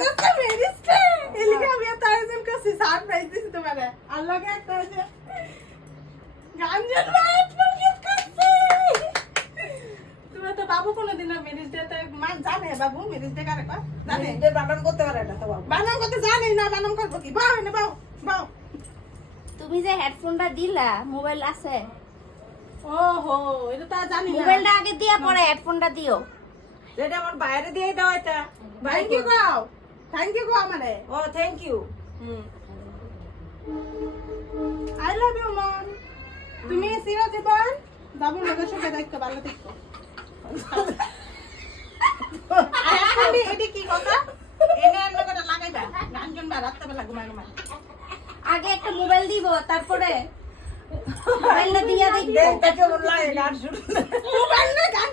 করতেছে মেরিস্টে এলিকে আমি এত আয়োজন করছি সারপ্রাইজ দিছি তোমারে আল্লাহকে একটা আছে গাঞ্জন ভাই ফোন করছে তুমি তো বাবু কোনদিন মেরিস্টে তো মান জানে বাবু মেরিস্টে কারে কয় জানে মেরিস্টে বানান করতে পারে না তো বাবু বানাম করতে জানে না বানাম করব কি বাও না বাও বাও তুমি যে হেডফোনটা দিলা মোবাইল আছে ওহো এটা তো জানি না মোবাইলটা আগে দিয়া পরে হেডফোনটা দিও এটা আমার বাইরে দিয়ে দাও এটা থ্যাংক ইউ গাও থ্যাংক ইউ গাও মানে ও thank you I love you mom তুমি সিরা জীবন বাবুর লোকের সাথে দেখতে ভালো দেখো এখন এডি কি কথা এনে এনে করে লাগাইবা গাঞ্জন বা রাতে বেলা ঘুমাই ঘুমাই আগে একটা মোবাইল দিব তারপরে মোবাইলটা দিয়া দেখবো দেখতে কেমন লাগে গান শুনতে মোবাইল না গান